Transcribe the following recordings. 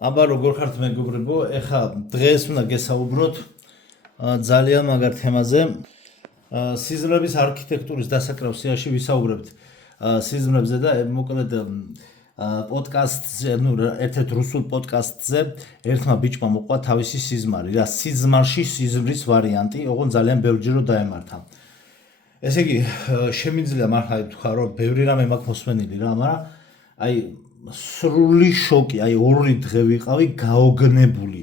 აბა როგორ ხართ მეგობრებო, ეხა დღეს უნდა გესაუბროთ ძალიან მაგარ თემაზე. სიზმრების არქიტექტურის დასაკრავ სიაში ვისაუბრებთ სიზმრებზე და მოკლედ პოდკასტზე, ერთ-ერთ რუსულ პოდკასტზე ერთმა ბიჭმა მოყვა თავისი სიზმარი, რა სიზმარში სიზმრის ვარიანტი, ოღონდ ძალიან ბევრჯერ დაემართა. ესე იგი, შემიძლია მართლა ვთქვა, რომ ბევრი რამე მაქვს მოსმენილი რა, მაგრამ აი სრული შოკი, აი ორი დღე ვიყავი გაოგნებული.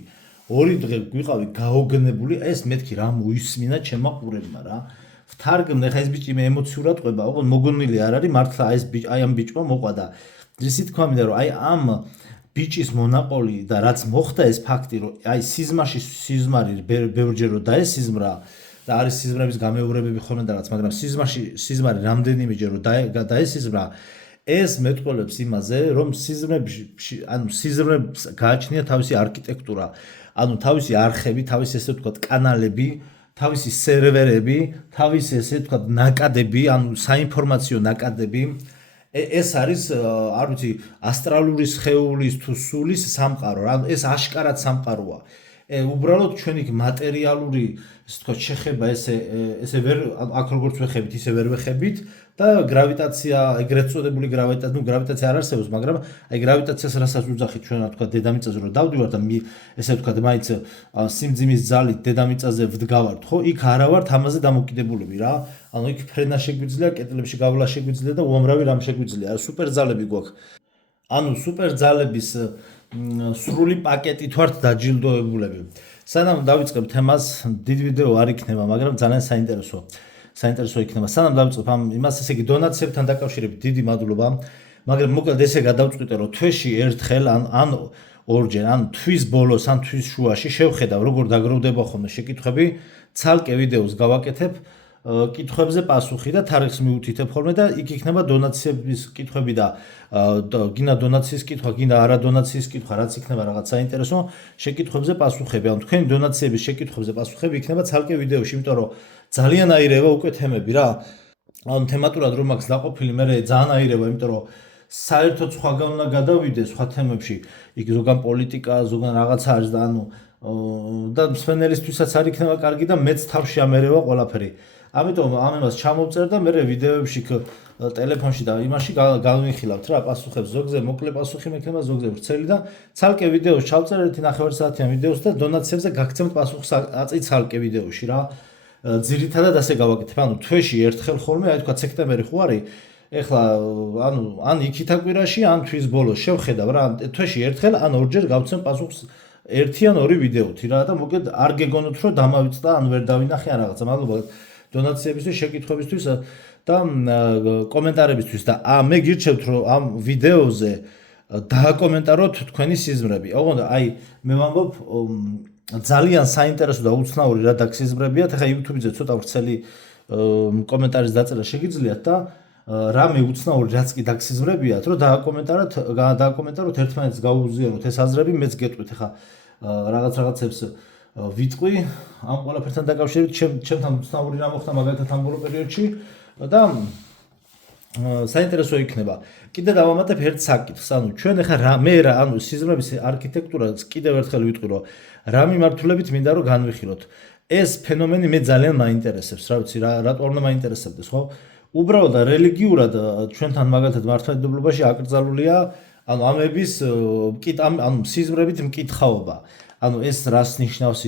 ორი დღე ვიყავი გაოგნებული, ეს მეთქი რა მოისმინა ჩემმა ყურებმა რა. ვთარგმნე, ხა ეს ბიჭი მე ემოციურად ყვება, ოღონდ მოგონილი არ არის, მართლა აი ამ ბიჭმა მოყვა და ისე თქვა მინდა რომ აი ამ ბიჭის მონაყოლი და რაც მოხდა ეს ფაქტი, რომ აი სიზმარში სიზმარი ბევრჯერ რომ დაესიზმრა და არის სიზმრების გამეორებები ხოლმე და რაც, მაგრამ სიზმარი რამდენიმეჯერ რომ დაესიზმრა, ეს მეტყველებს იმაზე, რომ სიზმრებს გააჩნია თავისი არქიტექტურა, ანუ თავისი არხები, თავისი ესე ვთქვათ კანალები, თავისი სერვერები, თავისი ესე ვთქვათ ნაკადები, ანუ საინფორმაციო ნაკადები. ეს არის, არ ვიცი, ასტრალური სხეულის თუ სულის სამყარო, რა, ეს აშკარად სამყაროა. უბრალოდ ჩვენ იქ მატერიალური, ესე ვთქვათ, შეხება ესე ვერ აქ როგორც ვეხებით, ისე ვერ ვეხებით და გრავიტაცია, ეგრეთ წოდებული გრავიტაცია არ არსებობს, მაგრამ აი გრავიტაციას რასაც უძახით ჩვენ, ვთქვათ, დედამიწაზე რომ დავდივართ და ესე ვთქვათ, მაინც სიმძიმის ძალით დედამიწაზე ვდგავართ, ხო? იქ არა ვართ ამაზე დამოკიდებულები რა. ანუ იქ ფრენა შეგვიძლია, კეტლებში გავლა შეგვიძლია და უამრავი რამ შეგვიძლია. სუპერძალები გვაქვს. ანუ სუპერძალების სრული პაკეტით ვართ დაჯილდოებულები. სანამ დავიწყებ თემას, დიდ ვიდეო არ იქნება, მაგრამ ძალიან საინტერესო იქნება. სანამ დავიწყებ ამ იმას, ესე იგი დონაციებთან დაკავშირებით დიდი მადლობა, მაგრამ მოკლედ ესე გადავწყვიტე, რომ თვეში ერთხელ ან ორჯერ, ან თვის ბოლოს, ან თვის შუაში შევხედავ, როგორ დაგროვდება ხოლმე შეკითხვები, ცალკე ვიდეოს გავაკეთებ კითხვებზე პასუხი და თარიღს მიუთითებ ხოლმე და იქ იქნება დონაციების კითხვები და გინდა დონაციის კითხვა, გინდა არა დონაციის კითხვა, რაც იქნება რაღაც საინტერესო შეკითხვებზე პასუხები. ანუ თქვენი დონაციების შეკითხვებზე პასუხები იქნება ცალკე ვიდეოში, იმიტომ რომ ძალიან აირევა უკვე თემები რა. ანუ თემატურად რომ მაქვს დაყოფილი, მე ძალიან აირევა, იმიტომ რომ საერთოდ სხვაგან უნდა გადავიდე სხვა თემებში. იქ ზოგან პოლიტიკა, ზოგან რაღაცა არის და ანუ და მსმენელისთვისაც არ იქნება კარგი და მეც თავში ამერევა ყველაფერი. ამიტომ ამ იმას ჩამოვწერ და მე ვიდეოებში ტელეფონში და იმაში გავიხილავთ რა პასუხებს, ზოგზე მოკლე პასუხი მექნება, ზოგზე ვრცელი და ცალკე ვიდეოს ჩავწერ 1.5 საათიან ვიდეოს და დონაციებზე გაგცემთ პასუხს აწი ცალკე ვიდეოში რა. ძირითადად ასე გავაკეთებ, ანუ თვეში ერთხელ ხოლმე, აი თქვა სექტემბერი ხო არის, ეხლა ანუ ან იქით აკვირაში, ან თვის ბოლოს შევხედავ რა, თვეში ერთხელ ან ორჯერ გავცემ პასუხს ერთი ან ორი ვიდეოთი რა და მოკლედ არ გეგონოთ რომ დამავიწყდა ან ვერ დავინახე ან რაღაცა. მადლობა დონაციებისთვის, შეკითხვებისთვის და კომენტარებისთვის და მე გირჩევთ რომ ამ ვიდეოზე დააკომენტაროთ თქვენი სიზმრები. ოღონდ აი მე ვამბობ ძალიან საინტერესო და უცნაური რა დაგსიზმრებიათ. ახლა YouTube-ზე ცოტა ვრცელი კომენტარის დაწერა შეგიძლიათ და რამე უცნაური რაც კი დაგსიზმრებიათ, რომ დააკომენტაროთ ერთმანეთს გაუზიაროთ ეს აზრები, მეც გეტყვით ახლა რაღაცებს ვიტყვი ამ ყველაფერთან დაკავშირებით, ჩემთან უცნაური რა მოხდა მაგალითად ამ ბოლო პერიოდში და საინტერესო იქნება. კიდე დავამატებ ერთ საკითხს, ანუ ჩვენ ახლა ანუ სიზმრების არქიტექტურას კიდევ ერთხელ ვიტყვი, რომ რა მიმართულებით მინდა რომ განვიხილოთ. ეს ფენომენი მე ძალიან მაინტერესებს, რა ვიცი, რატო არ უნდა მაინტერესებდეს, ხო? უბრალოდ რელიგიურად ჩვენთან მაგალითად მართლმადიდებლობაში აკრძალულია, ანუ ამების ანუ სიზმრებით მკითხაობა. ანუ ეს რას ნიშნავს,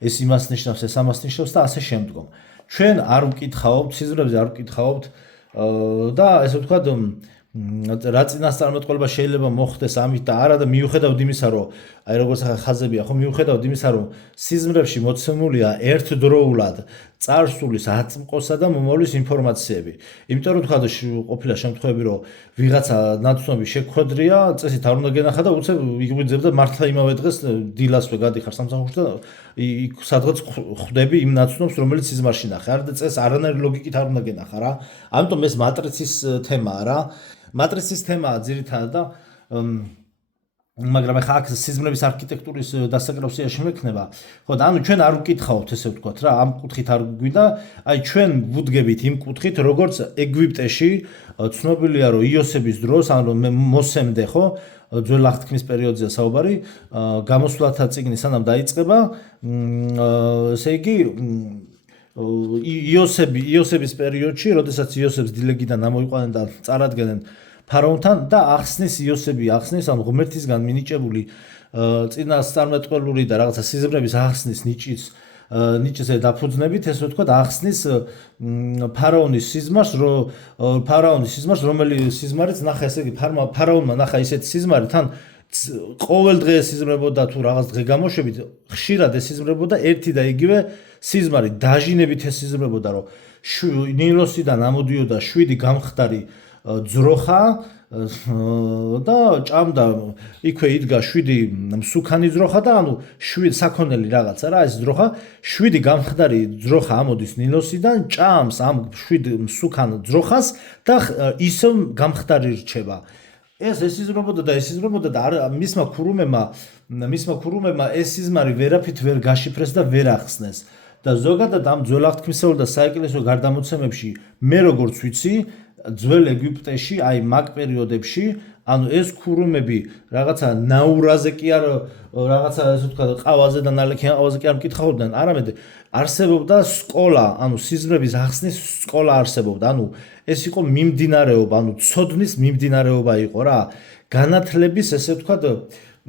ეს იმას ნიშნავს, ეს ამას ნიშნავს და ასე შემდგომ. ჩვენ არ ვკითხავთ, სიზმრებზე არ ვკითხავთ და ესე ვთქვათ, რა წინასწარმეტყველება შეიძლება მოხდეს ამით და არა და მიუხედავად იმისა, რომ აი როგორც ხაზებია, ხო, მიუხედავად იმისა, რომ სიზმრებში მოცემულია ერთდროულად წარსულის, აწმყოსა და მომავლის ინფორმაციები. იმიტომ რომ თქვა ყოფილა შემთხვევები, რომ ვიღაცა ნაცნობი შეგვხვედრია, წესით არ უნდა გენახა და უცებ იღვიძებ და მართლა იმავე დღეს დილასვე გადიხარ სამსახურში და იქ სადღაც ხვდები იმ ნაცნობს, რომელიც სიზმარში ნახე. არა და წეს არანაირი ლოგიკით არ უნდა გენახა რა. ამიტომ ეს მატრიცის თემაა რა. მატრიცის თემაა ძირითადად და მაგრამ ახლა აქ სიზმრების არქიტექტურის დასაკრავსიაში მექნება. ხო და ანუ ჩვენ არ ვკითხავთ ესე ვთქვათ რა, ამ კუთხით არ გვიდა, აი ჩვენ ვუდგებით იმ კუთხით, როგორც ეგვიპტეში ცნობილია რომ იოსების დროს, ანუ მოსემდე ხო, ძველ აღთქმის პერიოდზეა საუბარი, გამოსვლათა წიგნი სანამ დაიწყება, ესე იგი იოსების პერიოდში, როდესაც იოსებს დილეგიდან ამოიყვანენ და წარადგენენ ფარაონთან და იოსები ახსნის, ანუ ღმერთისგან მინიჭებული წინასწარმეტყველური და რაღაცა სიზმრების ახსნის ნიჭზე დაფუძნებით, ესე ვთქვათ, ახსნის ფარაონის სიზმარს, რომელი სიზმარიც ნახა, ესე იგი ფარაონმა ნახა ისეთი სიზმარი, თან ყოველ დღე ესიზმრებოდა თუ რაღაც დღე გამოშვებით, ხშირად ესიზმრებოდა ერთი და იგივე სიზმარი, დაჟინებით ესიზმრებოდა, რომ ნილოსიდან ამოდიოდა 7 გამხდარი ძროხა და ჭამდა, იქვე იდგა 7 მსუქანი ძროხა და ანუ 7 საქონელი რაღაცა რა ეს ძროხა, 7 გამხდარი ძროხა ამოდის ნილოსიდან, ჭამს ამ 7 მსუქან ძროხას და ისევ გამხდარი რჩება. ეს ესიზმრებოდა და მისმა ქურუმებმა ეს სიზმარი ვერაფრით ვერ გაშიფრეს და ვერ ახსნეს. და ზოგადად ამ ძველ აღთქმისეულ და საეკლესიო გარდამოცემებში მე როგორც ვიცი, ძველ ეგვიპტეში, აი მაგ პერიოდებში, ანუ ეს ქურუმები რაღაცა ნაურაზე კი არ რაღაცა ესე ვთქვათ, ყავაზე და ნალექიან ყავაზე კი არ მკითხავდნენ, არამედ არსებობდა სკოლა, ანუ სიზმრების ახსნის სკოლა არსებობდა, ანუ ეს იყო მიმდინარეობა, ანუ ცოდნის მიმდინარეობა იყო რა. განათლების ესე ვთქვათ,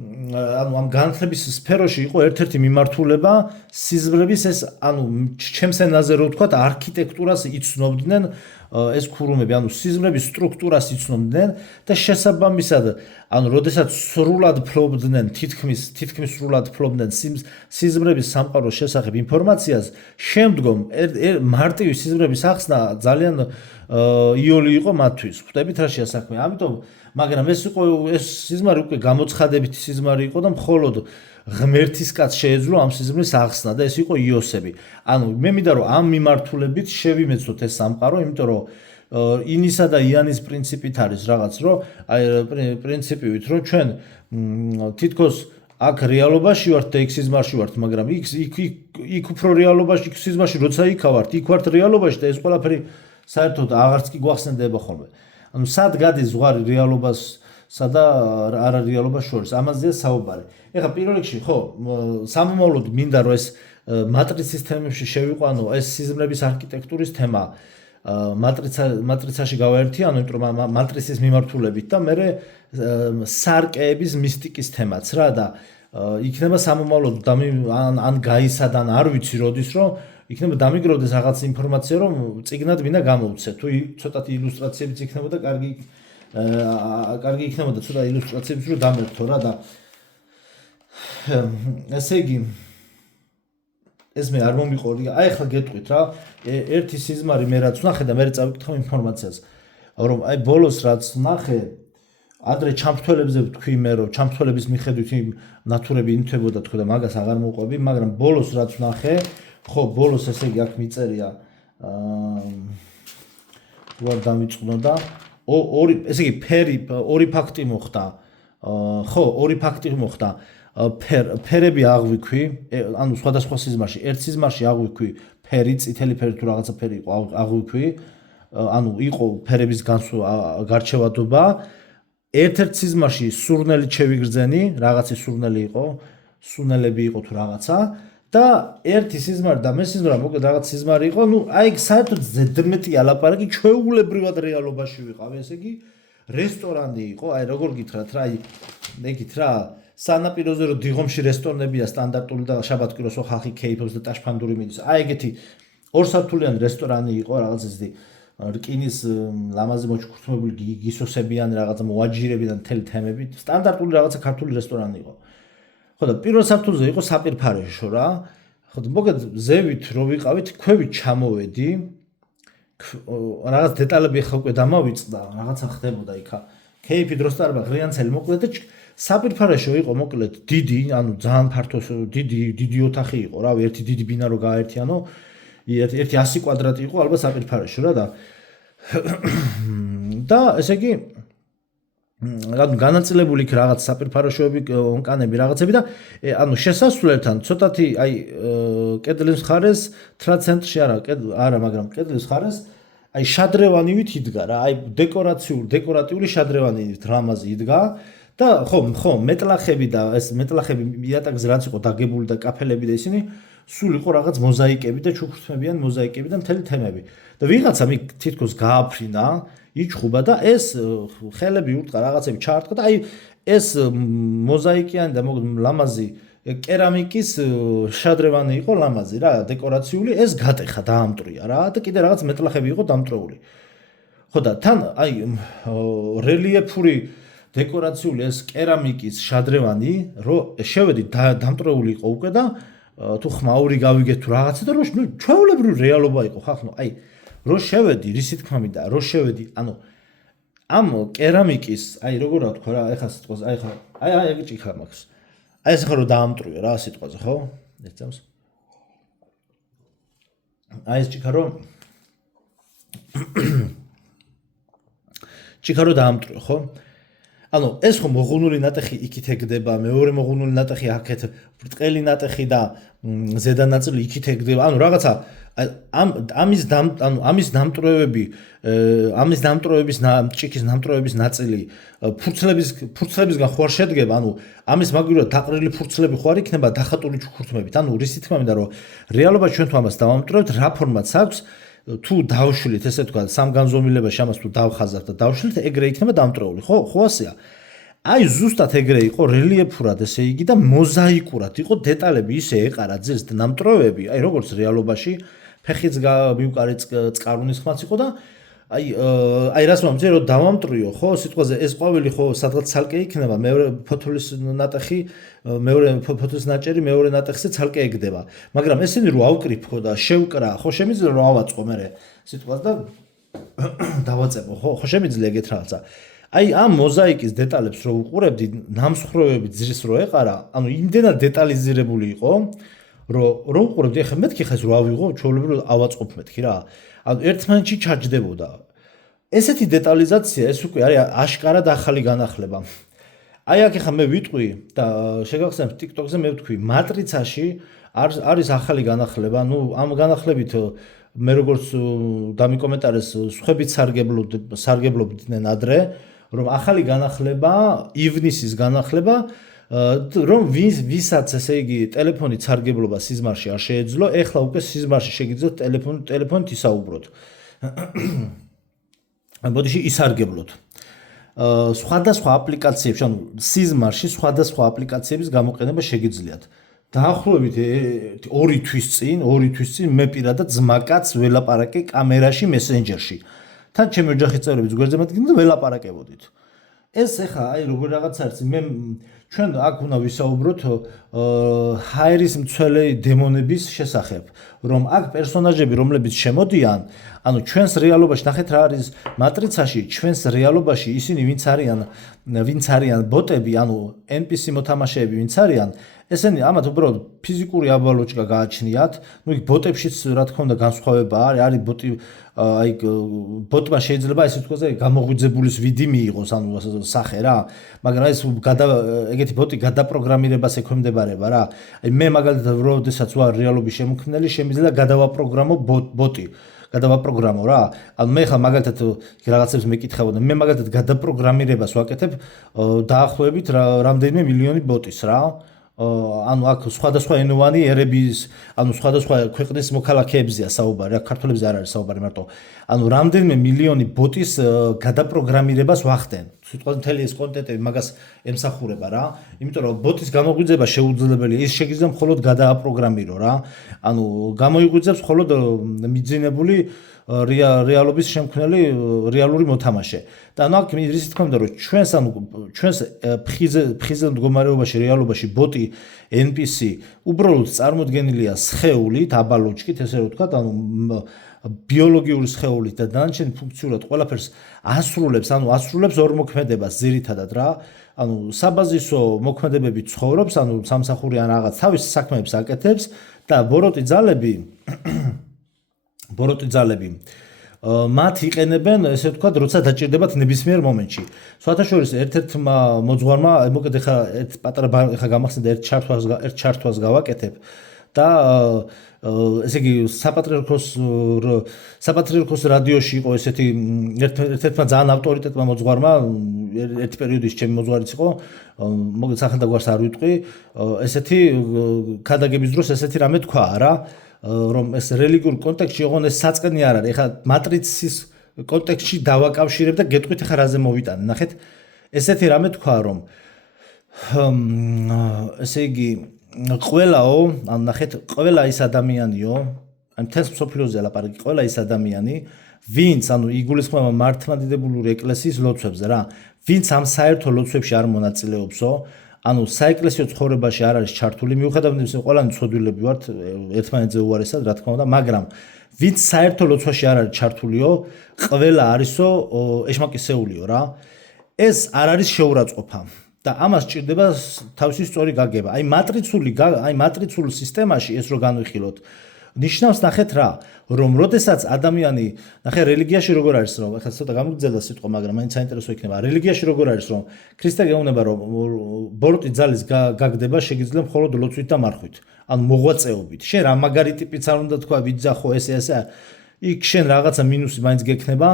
ანუ ამ განათლების სფეროში იყო ერთ-ერთი მიმართულება სიზმრების ეს, ანუ ჩემს ენაზე რო ვთქვათ, არქიტექტურას იცნობდნენ ეს ქურუმები, ანუ სიზმრების სტრუქტურას იცნობდნენ და შესაბამისად, ანუ როდესაც სრულად ფლობდნენ, თითქმის სრულად ფლობდნენ სიზმრების სამყაროს შესახებ ინფორმაციას, შემდგომ მარტივი სიზმრების ახსნა ძალიან იოლი იყო მათთვის. ხვდებით რა შეასაქმე. ამიტომ მაგრამ ეს სიზმარი უკვე გამოცხადებითი სიზმარი იყო და მხოლოდ ღმერთისკაც შეეძლო ამ სიზმრის ახსნა და ეს იყო იოსები. ანუ მე მინდა რომ ამ მიმართულებით შევიმეცოთ ეს სამყარო, იმიტომ რომ ინისა და იანის პრინციპით არის რაღაც, რომ აი პრინციპივით, რომ ჩვენ თითქოს აქ რეალობაში ვართ და იქ სიზმარში ვართ, მაგრამ იქ უფრო რეალობაში, იქ სიზმარში როცა იქ ვართ, იქ ვართ რეალობაში და ეს ყველაფერი საერთოდ აღარც კი გვახსენდება ხოლმე. ანუ სად გადის ზღვარი რეალობასა და არარეალობას შორის, ამაზეა საუბარი. ეხლა პირველ რიგში ხო, სამომავლოდ მინდა რომ ეს მატრიცის თემებში შევიყვანო ეს სიზმრების არქიტექტურის თემა, მატრიცაში გავაერთიანო, იმიტომ რომ მატრიცის მიმართულებით და მე სარკეების მისტიკის თემაც რა და იქნება სამომავლოდ ან გაისადან არ ვიცი როდის რომ იქნება დამიგროვდეს რაღაც ინფორმაცია რომ წიგნად მინდა გამოვცე. თუ ცოტათი ილუსტრაციებიც იქნებოდა კარგი იქნებოდა ცოტა ილუსტრაციებიც რომ დამერთო რა და ესე იგი ეს მე არ მომიყორი. აი ახლა გეტყვით რა, ერთი სიზმარი მე რაც ვნახე და მე წავიკითხავ ინფორმაციას, რომ აი ბოლოს რაც ვნახე, ადრე ჩამრთველებზე ვთქვი მე რომ ჩამრთველების მიხედვით იმ ნატურები ინთვებოდა თქო და მაგას აღარ მოყვები, მაგრამ ბოლოს რაც ვნახე, ხო ბოლოს ესე იგი აქ მიწერია ვარ დამიწყნო და ესე იგი ორი ფაქტი მოხდა. ხო, ორი ფაქტი მოხდა. ფერები აღვიქვი, ანუ სხვადასხვა სიზმარში, ერთ სიზმარში აღვიქვი ფერი, წითელი ფერი თუ რაღაცა ფერი იყო აღვიქვი, ანუ იყო ფერების გარჩევადობა, ერთ-ერთ სიზმარში სურნელით შევიგრძენი, რაღაცის სურნელი იყო, სუნელები იყო თუ რაღაცა და ერთი სიზმარი და მე სიზმარა მოკლედ რაღაც სიზმარი იყო, ну, აი საერთოდ ზედმეტი ალაპარაკი ჩვეულებრივად რეალობაში ვიყავი, ესე იგი რესტორანი იყო, აი როგორ გითხრათ რა, ეგით რა, სანაპიროზე რომ დიღომში რესტორნებია სტანდარტული და შაბათ-კვირას ხალხი კეიფობს და ტაშფანდური მიდის. აი ეგეთი ორსართულიანი რესტორანი იყო, რაღაც ესეთი რკინის ლამაზი მოჩუქურთმებული გისოსებიანი რაღაცა მოაჯირებიდან მთელი თემები, სტანდარტული რაღაცა ქართული რესტორანი იყო. ხო და პირველ სართულზე იყო საპირფარეშო რა. ხო და მოგეთ ზევით რო ვიყავით, ქვევით ჩამოვედი. რაღაც დეტალები ხა უკვე დამავიწყდა, რაღაცა ხდებოდა იქა. კეიფი დროს წარბა ღრიანცელი მოკლედ და საპირფარეშო იყო მოკლედ დიდი, ანუ ძალიან ფართო დიდი ოთახი იყო რა, ერთი დიდი ბინა რო გააერთიანო, ერთი 100 კვადრატი იყო ალბათ საპირფარეშო რა და ესე იგი განაწილებული იქ რაღაც საპირფარეშოები, ონკანები, რაღაცები და ანუ შესასვლელთან ცოტათი აი კედლის მხარეს, თრა ცენტრში არა, მაგრამ კედლის მხარეს აი შადრევანივით იდგა რა, აი დეკორატიული შადრევანივით რამაზი იდგა და ხო მეტლახები და ეს მეტლახები იატაკზე რაც იყო დაგებული და კაფელები და ისინი სულ იყო რაღაც მოზაიკები და ჩუქურთმებიან მოზაიკები და მთელი თემები და ვიღაცა მი თითქოს გააფრინა იჩხუბა და ეს ხელები უტყა რაღაცები ჩაარტყა და აი ეს მოზაიკიანი და ლამაზი კერამიკის შადრევანი იყო ლამაზი რა დეკორაციული ეს გატეხა დაამტრია რა და კიდე რაღაც მეტლახები იყო დამტრეული ხო და თან აი რელიეფური დეკორაციული ეს კერამიკის შადრევანი რო შევედი დამტრეული იყო უკვე და თუ ხმაური გავიგეთ თუ რაღაცა და რო ჩვეულებრივი რეალობა იყო ხახნო აი რო შევედი რისი თქმა მინდა რო შევედი ანუ ამ კერამიკის აი როგორ ვთქვა რა ეხა სიტყვას აი ხა აი ჭიქა მაქვს აი ეს ხო რომ დაამტრუია რა სიტყვაზე ხო ეს წამს აი ეს ჭიქა რომ დაამტრუია ხო ანუ ეს ხო მოღუნული ნატეხი იქით ეგდება მეორე მოღუნული ნატეხი აქეთ ბრტყელი ნატეხი და ზედა ნაწილი იქით ეგდება ანუ რაღაცა ამის დამტროების ჭიქის დამტროების ნაწილი ფურცლებისგან ხوار შედგება ანუ ამის მაგივრად დაყრილი ფურცლები ხوار იქნება დახატული ჩუქურთმებით ანუ რისი თქმა მინდა რომ რეალობა ჩვენ თუ ამას დავამტრევთ რა ფორმატს აქვს თუ დავშვილით ესე თქვა სამგანზომილებაში ამას თუ დავხაზავთ და დავშვილით ეგრე იქნება დამტრეული ხო ასეა აი ზუსტად ეგრე იყო რელიეფურად ესე იგი და მოზაიკურად იყო დეტალები ისე ეყარა ძირს და დამტროებები აი როგორც რეალობაში ფეხიც მივყარე წყარულის ხმაც იყო და აი რას მომწე რომ დავამტრიო ხო სიტყვაზე ეს ყვავილი ხო სადღაც ცალკე იქნება მეორე ფოთლის ნატეხი მეორე ფოთლის ნაჭერი მეორე ნატეხზე ცალკე ეგდება მაგრამ ესენი რო ავკრიფო და შევკრა ხო შემიძლია რომ ავაწყო მე სიტყვას და დავაწებო ხო შემიძლია ეგეთ რაღაცა აი ამ მოზაიკის დეტალებს რო უყურებდი ნამსხვრევები ძრის რო ეყარა ანუ იმდენად დეტალიზირებული იყო რო უყურებდი ეხლა მეთქი ხეს რო ავიღო ჩვეულებრივ ავაწყობ მეთქი რა ანუ ერთმანეთში ჩაჯდებოდა ესეთი დეტალიზაცია ეს უკვე არის აშკარად ახალი განახლება აი აქ ეხლა მე ვიტყვი და შეგახსენებთ TikTok-ზე მე ვთქვი მატრიცაში არის ახალი განახლება ნუ ამ განახლებით მე როგორც დამიკომენტარეს სხვებით სარგებლობდნენ ადრე რომ ახალი განახლება ივნისის განახლება რომ ვისაც ესე იგი ტელეფონით სარგებლობა სიზმარში არ შეეძლო ეხლა უკვე სიზმარში შეგიძლიათ ტელეფონით ისაუბროთ ბოდიში ისარგებლოთ სხვადასხვა აპლიკაციებში ანუ სიზმარში სხვადასხვა აპლიკაციების გამოყენება შეგიძლიათ დაახლოებით 2 თვის წინ მე პირადად ძმაკაც ველაპარაკე კამერაში მესენჯერში თან ჩემი ოჯახის წევრებიც გვერდზე მეთქი და ველაპარაკებოდით ეს ეხა აი როგორ რაღაც არის მე ჩვენ აქ უნდა ვისაუბროთ ჰაერის მცველი დემონების შესახებ რომ აქ პერსონაჟები რომლებიც შემოდიან ანუ ჩვენს რეალობაში ნახეთ რა არის მატრიცაში ჩვენს რეალობაში ისინი ვინც არიან ბოტები ანუ NPC მოთამაშეები ვინც არიან ესენი ამათ უბრალოდ ფიზიკური აბალოჭკა გააჩნიათ ნუ იქ ბოტებშიც რა თქმა უნდა განსხვავება არის ბოტი აი ბოტმა შეიძლება ესე თქვაზე გამოღვიძებულის ვიდი მიიღოს ანუ სახე რა მაგრამ ეს ეგეთი ბოტი გადაპროგრამირებას ექვემდებარება რა აი მე მაგალითად როდესაც ვარ რეალობის შემოქმნელი შემიძლია გადავაპროგრამო ბოტი გადავაპროგრამო რა ანუ მე ხა მაგალითად რაღაცებს მეკითხებოდა მე მაგალითად გადაპროგრამირებას ვაკეთებ დაახლოებით რამდენიმე მილიონი ბოტის რა ანუ აქ სხვადასხვა ენოვანი ერების ანუ სხვადასხვა ქვეყნის მოქალაქეებზია საუბარი რა ქართველებზე არ არის საუბარი მარტო ანუ რამდენიმე მილიონი ბოტის გადაპროგრამირებას ვახდენ სიტყვაზე მთელი ეს კონტენტები მაგას ემსახურება რა იმიტომ რომ ბოტის გამოგვიძება შეუძლებელია ის შეიძლება მხოლოდ გადააპროგრამირო რა ანუ გამოიგვიძებს მხოლოდ მიძინებული რეალობის შემქმნელი რეალური მოთამაშე და ანუ აქ რის თქმა უნდა რომ ჩვენს ფხიზე მდგომარეობაში რეალობაში ბოტი NPC უბრალოდ წარმოდგენილია სხეულით აბალოჭკით ესე რომ ვთქვათ ანუ ბიოლოგიური სხეულით და დანარჩენ ფუნქციურად ყველაფერს ასრულებს ორ მოქმედებას ძირითადად რა ანუ საბაზისო მოქმედებები ცხოვრობს ანუ სამსახურიან რაღაც თავის საქმეებს აკეთებს და ბოროტი ძალები მათ იყენებენ, ესე ვთქვათ, როცა დაჭირდებათ ნებისმიერ მომენტში. სხვათა შორის ერთ-ერთმა მოძღვარმა, მოკეთ ეხა ერთ პატარა ეხა გამახსენდა ერთ ჩართვას გავაკეთებ და ესე იგი საპატრიარქოს რადიოში იყო ესეთი ერთ-ერთმა ძალიან ავტორიტეტმა მოძღვარმა, ერთ პერიოდის ჩემი მოძღვარიც იყო, მოგეთ სახელდაგვარს არ ვიტყვი, ესეთი ქადაგების დროს ესეთი რამე თქვა რა, რომ ეს რელიგიურ კონტექსტში ოღონდ ეს საწყენი არ არის. ეხლა მატრიცის კონტექსტში დავაკავშირებ და გეტყვით ეხლა რაზე მოვიტანე. ნახეთ, ესეთი რამე თქვა, რომ ესე იგი ყველაო, ანუ ნახეთ, ყველა ის ადამიანიო, ან მთელს მსოფლიოზე ლაპარაკი, ყველა ის ადამიანი, ვინც, ანუ იგულისხმება მართლმადიდებლური ეკლესიის ლოცვებზე რა, ვინც ამ საერთო ლოცვებში არ მონაწილეობსო, ანუ საეკლესიო ცხოვრებაში არ არის ჩართული, მიუხედავად იმისა, ყველანი ცოდვილები ვართ ერთმანეთზე უარესად, რა თქმა უნდა, მაგრამ ვინც საერთო ლოცვაში არ არის ჩართულიო, ყველა არისო ეშმაკისეულიო რა. ეს არ არის შეურაცხყოფა. და ამას ჭირდება თავისი სწორი გაგება. აი მატრიცულ სისტემაში ეს რო განვიხილოთ, ნიშნავს ნახეთ რა, რომ როდესაც ადამიანი, ნახე რელიგიაში როგორ არის, რომ ახლა ცოტა გამოგძელდა სიტყვა, მაგრამ მაინც საინტერესო იქნება. რელიგიაში როგორ არის, რომ ქრისტე გეუბნება, რომ ბოროტი ძალის გაგდება შეგიძლია მხოლოდ ლოცვით და მარხვით, ანუ მოღვაწეობით. შენ რა მაგარი ტიპიც არ უნდა თქვა, ვიძახო ესე, იქ შენ რაღაცა მინუსი მაინც გექნება,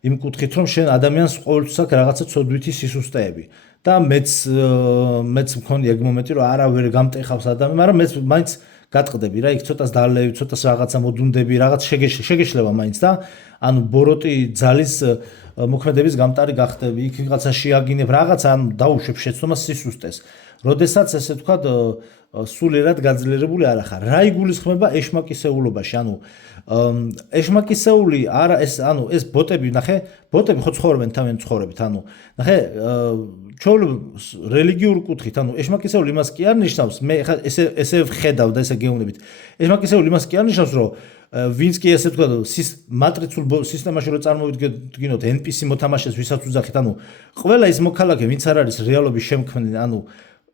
იმ კუთხით, რომ შენ ადამიანს ყოველთვის აქვს რაღაცა ცოდვითი სისუსტეები. და მეც მქონია ეგ მომენტი, რომ არა ვერ გამტეხავს ადამიანი, მაგრამ მეც მაინც გატყდები რა, იქ ცოტას დალევი, ცოტას რაღაცა მოდუნდები, რაღაც შეგეშლება მაინც და ანუ ბოროტი ძალის მოქმედების გამტარი გახდები, იქ რაღაცა შეაგინებ, რაღაცა ანუ დაუშვებ შეცდომას სისუსტეს. როდესაც ესე ვთქვათ, სულიერად გაძლიერებული არ ახარ. რა იგულისხმება ეშმაკისეულობაში, ანუ ეშმაკისეული არა ეს, ანუ ეს ბოტები, ნახე, ბოტები ხო ცხოვრობენ თავიანთ ცხოვრებით, ანუ ნახე, ჩვეულებრივ რელიგიურ კუთხით, ანუ ეშმაკისეული იმას კი არ ნიშნავს, მე ხა ესე ვხედავ და ესე გეუბნებით. ეშმაკისეული იმას კი არ ნიშნავს, რომ ვინც კი ესე ვთქვათ, მატრიცულ სისტემაში რო წარმოვიდგინოთ NPC მოთამაშეს, ვისაც უძახით, ანუ ყველა ის მოქალაქე, ვინც არ არის რეალობის შემქმნელი, ანუ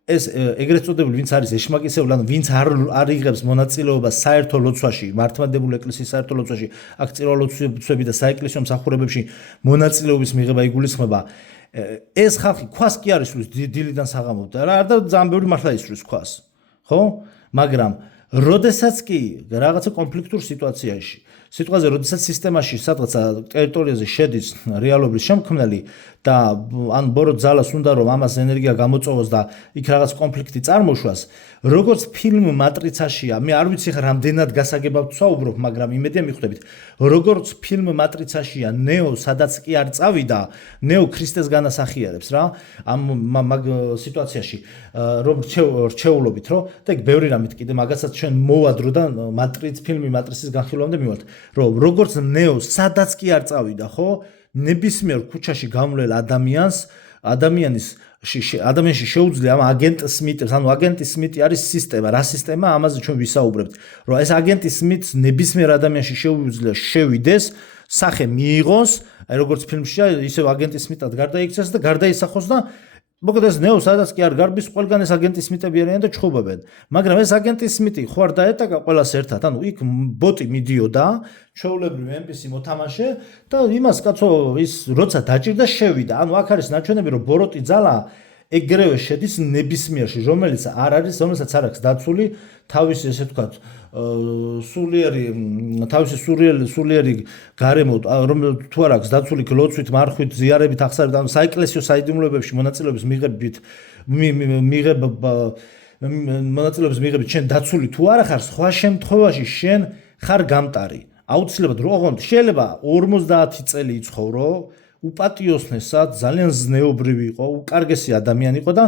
ეს ეგრეთ წოდებული, ვინც არის ეშმაკისეული, ანუ ვინც არ იღებს მონაწილეობას საერთო ლოცვაში, მართლმადიდებლური ეკლესიის საერთო ლოცვაში, აქ წირვა ლოცვები და საეკლესიო მსახურებებში მონაწილეობის მიღება იგულისხმება. ეს ხალხი ქვას კი არ ისვრის დილიდან საღამოდ და რა და ძალიან ბევრი მართლა ისვრის ქვას, ხო? მაგრამ როდესაც კი რაღაცა კონფლიქტურ სიტუაციაში, სიტყვაზე, როდესაც სისტემაში სადღაცა ტერიტორიაზე შედის რეალობის შემქმნელი და ან ბოროტ ძალას უნდა რომ ამას ენერგია გამოწოვოს და იქ რაღაც კონფლიქტი წარმოშვას, როგორც ფილმ მატრიცაშია, მე არ ვიცი ხა რამდენად გასაგებად ვსაუბრობ, მაგრამ იმედია მიხვდებით, როგორც ფილმ მატრიცაშია ნეო, სადაც კი არ წავიდა, ნეო ქრისტეს განასახიერებს რა, ამ მაგ სიტუაციაში, რომ რჩეულობით, რომ და იქ ბევრი რამით კიდე მაგასაც ჩვენ მოვადრო და ფილმი მატრიცის განხილვამდე მივართ, რომ როგორც ნეო, სადაც კი არ წავიდა, ხო? ნებისმიერ ქუჩაში გამვლელ ადამიანში შეუძლია ამ აგენტ სმიტს, ანუ აგენტი სმიტი არის სისტემა, რა სისტემა, ამაზე ჩვენ ვისაუბრებთ, რომ ეს აგენტი სმიტს ნებისმიერ ადამიანში შეუძლია შევიდეს, სახე მიიღოს, აი როგორც ფილმშია, ისევ აგენტი სმიტად გარდაიქცეს და გარდაისახოს და მოკლედ ეს ნეო სადაც კი არ გარბის, ყველგან ეს აგენტი სმიტები არიან და ჩხუბობენ. მაგრამ ეს აგენტი სმიტი ხო არ დაეტაკა ყველას ერთად, ანუ იქ ბოტი მიდიოდა, ჩვეულებრივი NPC მოთამაშე და იმას კაცო ის როცა დაჭირდა შევიდა. ანუ აქ არის ნაჩვენები, რომ ბოროტი ძალა ეგრევე შედის ნებისმიერში, რომელსაც არ აქვს დაცული თავისი ესე ვთქვათ სულიერი გარემო, რომ თუ არ აქვს დაცული ლოცვით, მარხვით, ზიარებით, აღსარებით, ანუ საეკლესიო საიდუმლოებებში მონაწილეობის მიღებით შენ დაცული თუ არ ხარ, სხვა შემთხვევაში შენ ხარ გამტარი. აუცილებლად ოღონდ შეიძლება 50 წელი იცხოვრო, უპატიოსნესად, ძალიან ზნეობრივი იყო, უკარგესი ადამიანი იყო და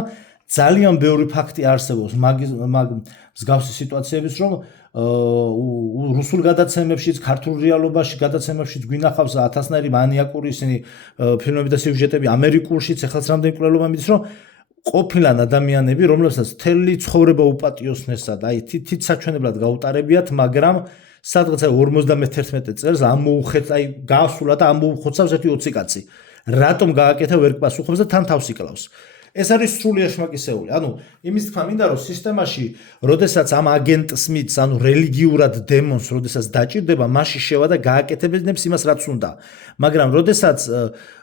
ძალიან ბევრი ფაქტი არსებობს მსგავსი სიტუაციების, რომ რუსულ გადაცემებშიც, ქართულ რეალობაში გადაცემებშიც გვინახავს ათასნაირი მანიაკური ისინი ფილმები და სიუჟეტები, ამერიკულშიც ეხლაც რამდენი კვლევა მიდის, რომ ყოფილან ადამიანები, რომლებსაც მთელი ცხოვრება უპატიოსნესად, აი თით საჩვენებლად გაუტარებიათ, მაგრამ სადღაც 51 წელს გაასულა და ამოუხოცავს ერთი 20 კაცი. რატომ გააკეთა ვერ პასუხობს და თან თავს იკლავს. ეს არის სრული ეშმაკისეული. ანუ იმის თქმა მინდა რომ სისტემაში, როდესაც ამ აგენტ სმითს, ანუ რელიგიურად დემონს, როდესაც დაჭირდება, მაშინ შევა და გააკეთებინებს იმას, რაც უნდა. მაგრამ როდესაც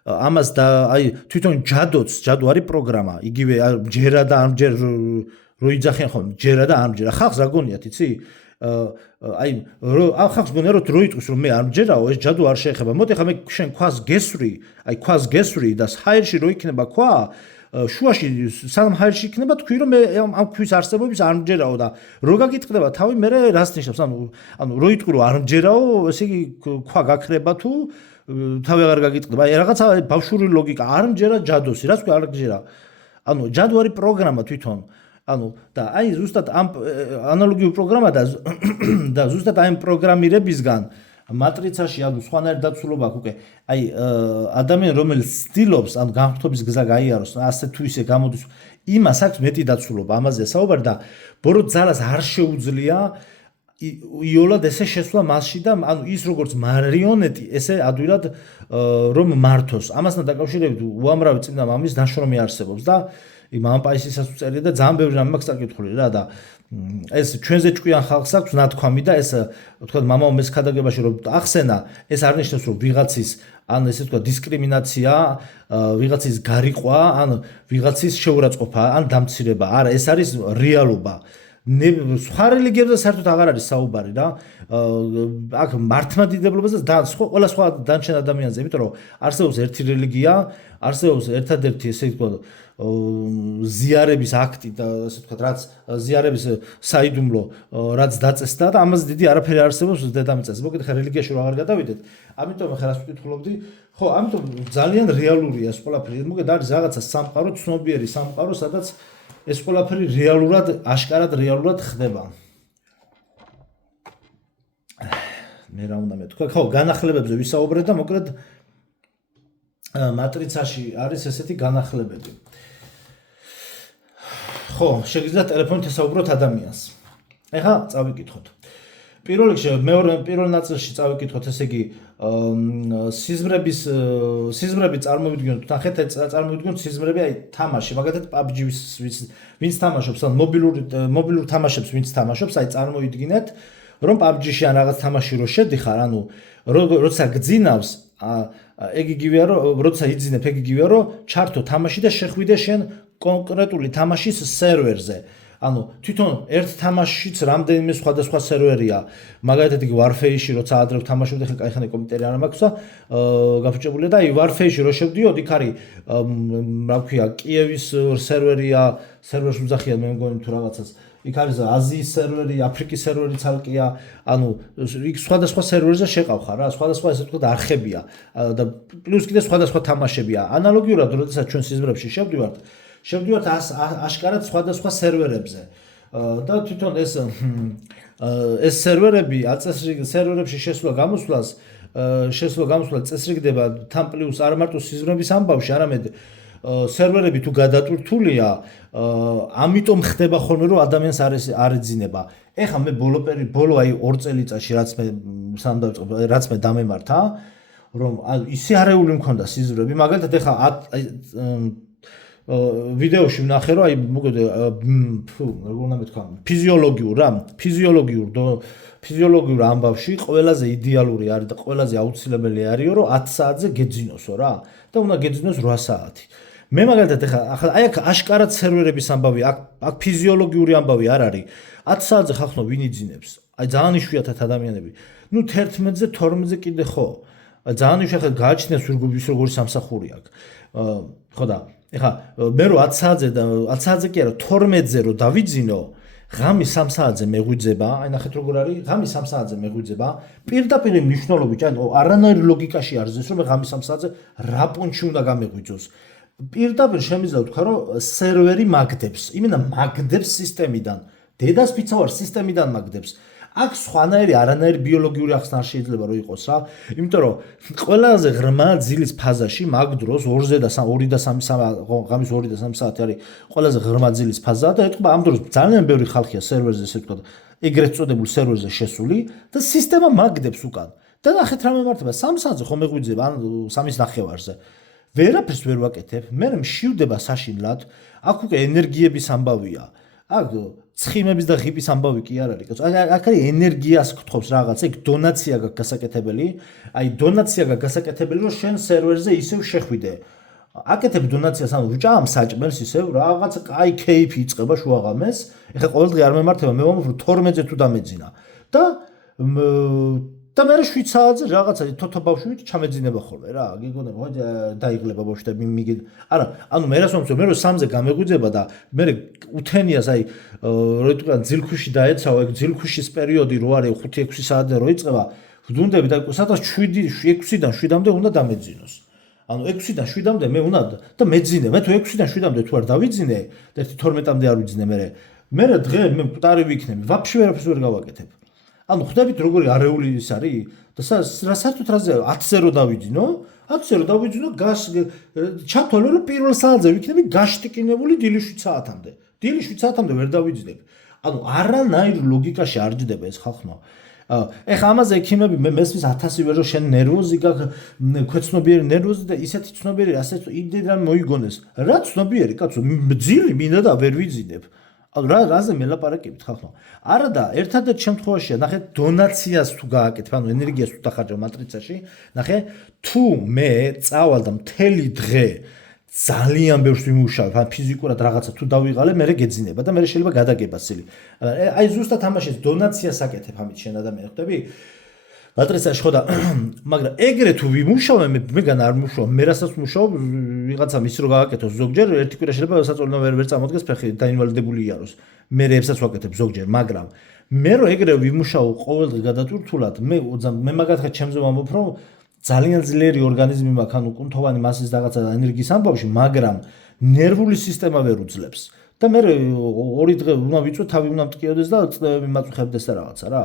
ამას და აი თვითონ ჯადო არის პროგრამა, იგივე ჯერა და ამჯერ რო იძახიან ხოლმე, ჯერა და ამჯერა. ხალხს რა გონიათ, იცი? აი ხალხს გონია რომ დრო იტყვის რომ მე არ მჯერაო, ეს ჯადო არ შეეხება. მოდი ხა მე შენ ქვას გესვრი და ჰაერში რო იქნება ქვა, შუაში სანამ ჰაერში იქნება თქვი რომ მე ამ ქვის არსებობის არ მჯერაო და რო გაგიტყდება თავი მე რას ნიშნავს? ანუ რო იტყვი რომ არ მჯერაო, ესე იგი ქვა გაქრება თუ თავი აღარ გაგიტყდება. აი რაღაცა ბავშვური ლოგიკა, არ მჯერა ჯადოსი, რაც ქვია არ გჯერა. ანუ ჯადო არის პროგრამა თვითონ. ანუ და აი ზუსტად ამ ანალოგიურ პროგრამა და ზუსტად აი ამ პროგრამირებისგან მატრიცაში ანუ სხვანაირ დაცულობა აქვს უკვე აი ადამიანი რომელიც ცდილობს ან განხრთობის გზა გაიაროს ასე თუ ისე გამოდის იმას აქვს მეტი დაცულობა ამაზე საუბარი და ბოროტ ძალას არ შეუძლია იოლად ესე შესვლა მასში და ანუ ის როგორც მარიონეტი ესე ადვილად რომ მართოს ამასთან დაკავშირებით უამრავი წინა მამის ნაშრომი არსებობს და იმ ამპაისისაც უწერია და ძალიან ბევრი რამე მაქვს საკითხული რა და ეს ჩვენზე ჭკვიან ხალხს აქვს ნათქვამი და ეს თქვა მამაო მეს ქადაგებაში რომ ახსენა ეს არ ნიშნავს რომ ვიღაცის ან ესე თქვა დისკრიმინაცია ვიღაცის გარიყვა ან ვიღაცის შეურაცხყოფა ან დამცირება არა ეს არის რეალობა სხვა რელიგიებზე საერთოდ აღარ არის საუბარი რა აქ მართლმადიდებლობაზე და ყველა სხვა დანარჩენ ადამიანზე იმიტომ რომ არსებობს ერთი რელიგია არსებობს ერთადერთი ესე თქვა ზიარების აქტი და ასე ვთქვათ, რაც ზიარების საიდუმლო, რაც დაწესდა და ამაზე დიდი არაფერი არსებობს დედამიწაზე. მოკეთ ხა რელიგიაში რო აღარ გადავიდეთ, ამიტომ ხა რას ვკითხულობდი? ხო, ამიტომ ძალიან რეალურია ეს ყველაფერი. მოკეთ არის რაღაცა სამყარო, ცნობიერი სამყარო, სადაც ეს ყველაფერი რეალურად, აშკარად რეალურად ხდება. მე რა უნდა მეთქვა? ხო, განახლებებზე ვისაუბრეთ და მოკლედ მატრიცაში არის ესეთი განახლებები. ხო, შეგიძლიათ ტელეფონით ესაუბროთ ადამიანს. ეხლა წავიკითხოთ. პირველ რიგში პირველ ნაწილში წავიკითხოთ, ესე იგი, სიზმრები წარმოვიდგინოთ, ნახეთ, წარმოვიდგინოთ სიზმრები, აი, თამაში, მაგალითად PUBG ვინც თამაშობს, ან მობილურ თამაშებს ვინც თამაშობს, აი, წარმოვიდგინეთ, რომ PUBG-ში ან რაღაც თამაში რო შედიხარ, ანუ როცა გძინავს, ეგ იგივეა, რომ როცა იძინებ, ეგ იგივეა, რომ ჩართო თამაში და შეხვიდე შენ კონკრეტული თამაშის სერვერზე. ანუ თვითონ ერთ თამაშშიც რამდენიმე სხვადასხვა სერვერია. მაგალითად იგი Warfare-ში როცა ადრე ვთამაშობდი, ხა კაიხანი კომპიუტერი არ მაქვს და გაფუჭებულია და აი Warfare-ში რო შევდიოდი, იქ არის რა ვქვია, კიევის სერვერია, სერვერს უძახიან მე მგონი თუ რაღაცას. იქ არის აზიის სერვერი, აფრიკის სერვერი ცალკეა, ანუ იქ სხვადასხვა სერვერზე შეყავხარ რა, სხვადასხვა ესე ვთქვათ არხებია და პლუს კიდე სხვადასხვა თამაშებია. ანალოგიურად, როდესაც ჩვენ სიზმრებში შევდივართ აშკარად სხვადასხვა სერვერებზე. და თვითონ ეს სერვერები, სერვერებში შესვლა გამოსვლა წესრიგდება თან პლუს არ მარტო სიზმრების ამბავში, არამედ სერვერები თუ გადატვირთულია, ამიტომ ხდება ხოლმე რომ ადამიანს არ ეძინება. ეხლა მე ბოლო აი 2 წელიწადში რაც მე დამემართა, რომ ისე არეული მქონდა სიზმრები, მაგალითად ეხლა ვიდეოში ვნახე რომ აი მოგეთ როგორ უნდა მეთქვა ფიზიოლოგიურ ამბავში ყველაზე იდეალური არის და ყველაზე აუცილებელი არისო რომ 10 საათზე გეძინოსო რა და უნდა გეძინოს 8 საათი. მე მაგალითად ახლა აი აქ აშკარად სერვერების ამბავი, აქ ფიზიოლოგიური ამბავი არ არის. 10 საათზე ხახნო ვინ იძინებს? აი ძალიან იშვიათად ადამიანები. ნუ 11-ზე 12-ზე კიდე ხო. ძალიან იშვიათად გააჩნიას ის როგორი სამსახური აქვს. ხო და ეხლა მე რო 10 საათზე კი არა 12-ზე რო დავიძინო, ღამის 3 საათზე მეღვიძება, აი ნახეთ როგორ არის, ღამის 3 საათზე მეღვიძება, პირდაპირ მნიშვნელობით, ანუ არანაირ ლოგიკაში არ ზეს რომ მე ღამის 3 საათზე რა პონჩი უნდა გამეღვიძოს. პირდაპირ შემიძლია ვთქვა რომ სერვერი მაგდებს, იმენა მაგდებს სისტემიდან, დედას ფიცავარ სისტემიდან მაგდებს. აქ სხვანაირი არანაირი ბიოლოგიური ახსნა არ შეიძლება რომ იყოს რა. იმიტომ რომ ყველაზე ღრმა ძილის ფაზაში მაგ დროს 2 და 3 ღამის 2 და 3 საათი არის ყველაზე ღრმა ძილის ფაზა და ეთქვა ამ დროს ძალიან ბევრი ხალხია სერვერზე ესე ვთქვა ეგრეთ წოდებულ სერვერზე შესული და სისტემა მაგდებს უკან. და ნახეთ რა მემართება 3 საათზე ხომ მეღვიძება ან 3:30-ზე. ვერაფერს ვერ ვაკეთებ, მე მშივდება საშინლად, აქ უკვე ენერგიების ამბავია. აქ ცხიმების და ღიპის ამბავი კი არ არის. აქ არის ენერგიას გთხოვს რაღაც, ეგ დონაცია გაქვს გასაკეთებელი. აი დონაცია გაქვს გასაკეთებელი, რომ შენ სერვერზე ისევ შეხვიდე. აკეთებ დონაციას, ანუ ვჭამ საჭმელს ისევ რაღაც კაი кейფი იწყება შუაღამეს. ეხლა ყოველდღე არ მემართება, მე ვამბობ, რომ 12-ზე თუ დამეძინა. და მე 7 საათზე რაღაცა თოთო ბავშვით ჩამეძინება ხოლმე რა. გიგონება, ხო დაიღლება ბავშვები მიგე. არა, ანუ მე რას ვამბობ, მე რომ 3-ზე გამეგვიძება და მე უთენიას აი რო იტყვია ძილქუში დაეცაო, ეგ ძილქუშის პერიოდი რო არის 5-6 საათზე რო იწყება, ვდუნდები და სადღაც 6-6-დან 7-მდე უნდა დამეძინოს. ანუ 6-დან 7-მდე მე უნდა და მეძინე. მე თუ 6-დან 7-მდე თუ არ დავიძინე და 12-მდე არ ვიძინე მე დღე მე მკვდარი ვიქნები. ვაფშე ვერაფერს ვერ გავაკეთებ. ანუ ხვდებით როგორი არეული ის არის და საერთოდ რაზე 10-ზე რო დავიძინო, 10-ზე რო დავიძინო, ჩათვალე რომ პირველ საათზე ვიქნები გაშტიკინებული დილის 7 საათამდე. დილის 7 საათამდე ვერ დავიძინებ. ანუ არანაირ ლოგიკაში არ ჯდება ეს ხალხმა. ეხა ამაზე ექიმები მე მესმის 1000 ვერ რომ შენ ნერვოზი გაქვს, ქვეცნობიერი ნერვოზი და ისეთი ცნობიერი, ასეთ იმდენ მოიგონეს. რა ცნობიერი კაცო, ძილი მინდა და ვერ ვიძინებ. ანუ რაზე მელაპარაკებით ხალხო? არა და ერთადერთ შემთხვევაშია, ნახე დონაციას თუ გააკეთებ, ანუ ენერგიას თუ დახარჯავ მატრიცაში, ნახე თუ მე წავალ და მთელი დღე ძალიან ბევრს ვიმუშავებ, ან ფიზიკურად რაღაცა თუ დავიღალე, მე გეძინება და მე შეიძლება გადაგება სილი. აი ზუსტად ამაშიც დონაციას აკეთებ ამით შენ ადამიანი ხვდები? მატრიცაში ხო და მაგრამ ეგრე თუ ვიმუშავე მეგან არ ვიმუშავ, მე რასაც ვიმუშავ, ვიღაცა ის რო გააკეთოს ზოგჯერ ერთი კვირა შეიძლება საწოლნო ვერ წამოდგეს ფეხი დაინვალიდებული იაროს. მე რეებსაც ვაკეთებ ზოგჯერ, მაგრამ მე რო ეგრე ვიმუშავ ყოველდღე გადატვირთულად, მე მაგათაც ჩემზე ვამბობ, რომ ძალიან ძლიერი ორგანიზმი მაქვს, ანუ კუნთოვანი მასის რაღაცა ენერგიის ამბავში, მაგრამ ნერვული სისტემა ვერ უძლებს. და მე 2 დღე უნდა ვიწვე, თავი უნდა მტკიოდეს და წლები მაწუხებდეს და რაღაცა რა.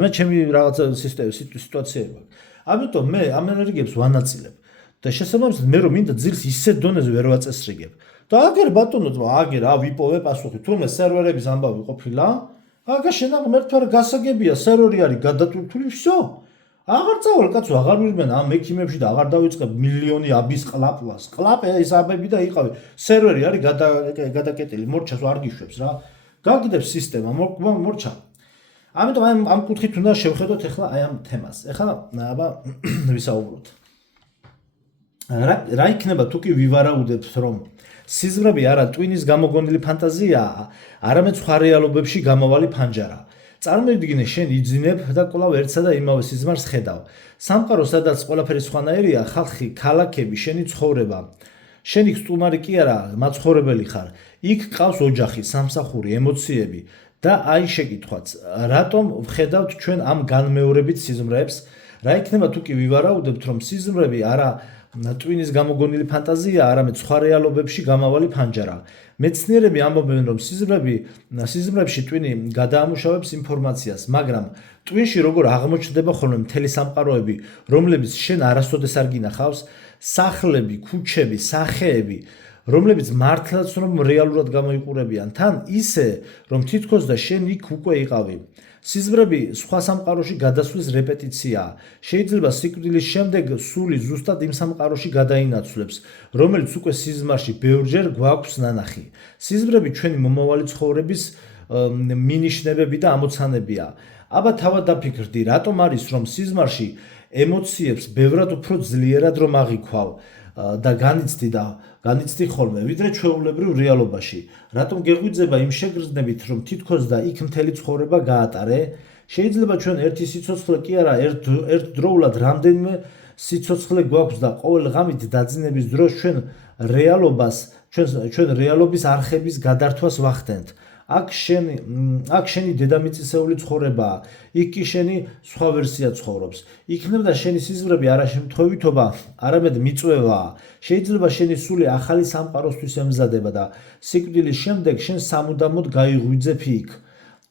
მე ჩემი რაღაცა სიტუაციაა. ამიტომ მე ამ ენერგიებს ვანაწილებ. და შესაბამისად მე რომ მინდა ძილს ისეთ დონეზე ვერ ვაწესრიგებ. და აგერ ბატონო ძმა, აგერ ვიპოვე პასუხი. თუმცა სერვერების ამბავი ყოფილა, აგა შენ აღმერთვარ გასაგებია, სერვერი არის გადატვირთული, всё. აღარ წავალ კაცო, აღარ ვირმენ ამ ექიმებში და აღარ დავიწყებ მილიონი აბის ყლაპლას. ყლაპე ეს აბები და იყავი. სერვერი არის გადაკეტილი, მორჩას არ გიშვებს რა. გაგიდებს სისტემა, მორჩა. ამიტომ ამ კუთხით უნდა შევხედოთ ახლა აი ამ თემას. ახლა აბა ვისაუბროთ. რა იქნება თუ კი ვივარაუდებთ, რომ სიზმრები არა ტვინის გამოგონილი ფანტაზიაა, არამედ სხვა რეალობებში გამავალი ფანჯარა. წარმოვიდგინე შენ იძინებ და კვლავ ერთსა და იმავე სიზმარს ხედავ. სამყარო სადაც ყველაფერი სხვანაირია, ხალხი, ქალაქები, შენი ცხოვრება. შენ იქ სტუმარი კი არა, მაცხოვრებელი ხარ. იქ ყავს ოჯახი, სამსახური, ემოციები და აი შეკითხვაც, რატომ ვხედავთ ჩვენ ამ განმეორებით სიზმრებს? რა იქნება თუ კი ვივარაუდებთ, რომ სიზმრები არა ტვინის გამოგონილი ფანტაზია, არამედ სხვა რეალობებში გამავალი ფანჯარა. მეცნიერები ამბობენ, რომ სიზმრებში ტვინი გადაამუშავებს ინფორმაციას, მაგრამ ტვინში როგორ აღმოჩნდება ხოლმე მთელი სამყაროები, რომლებიც შენ არასოდეს არ გინახავს, სახლები, ქუჩები, სახეები, რომლებიც მართლაც რომ რეალურად გამოიყურებიან, თან ისე, რომ თითქოს და შენ იქ უკვე იყავი. სიზმრები სხვა სამყაროში გადასვლის რეპეტიციაა. შეიძლება სიკვდილის შემდეგ სული ზუსტად იმ სამყაროში გადაინაცვლებს, რომელიც უკვე სიზმარში ბევრჯერ გვაქვს ნანახი. სიზმრები ჩვენი მომავალი ცხოვრების მინიშნებები და ამოცანებია. აბა თავად დაფიქრდი, რატომ არის რომ სიზმარში ემოციებს ბევრად უფრო ძლიერად რომ აღიქვავ და განიცდი ხოლმე, ვიდრე ჩვეულებრივ რეალობაში. რატომ გეღვიძება იმ შეგრძნებით, რომ თითქოს და იქ მთელი ცხოვრება გაატარე? შეიძლება ჩვენ ერთი სიცოცხლე კი არა, ერთდროულად რამდენიმე სიცოცხლე გვაქვს და ყოველ ღამით დაძინების დროს ჩვენ რეალობის არხების გადართვას ვახდენთ. აქ შენი დედამიწისეული ცხოვრებაა, იქ კი შენი სხვა ვერსია ცხოვრობს. იქნებ და შენი სიზმრები არა შემთხვევითობა, არამედ მიწვევაა. შეიძლება შენი სული ახალი სამყაროსთვის ემზადება და სიკვდილის შემდეგ შენ სამუდამოდ გაიღვიძებ იქ.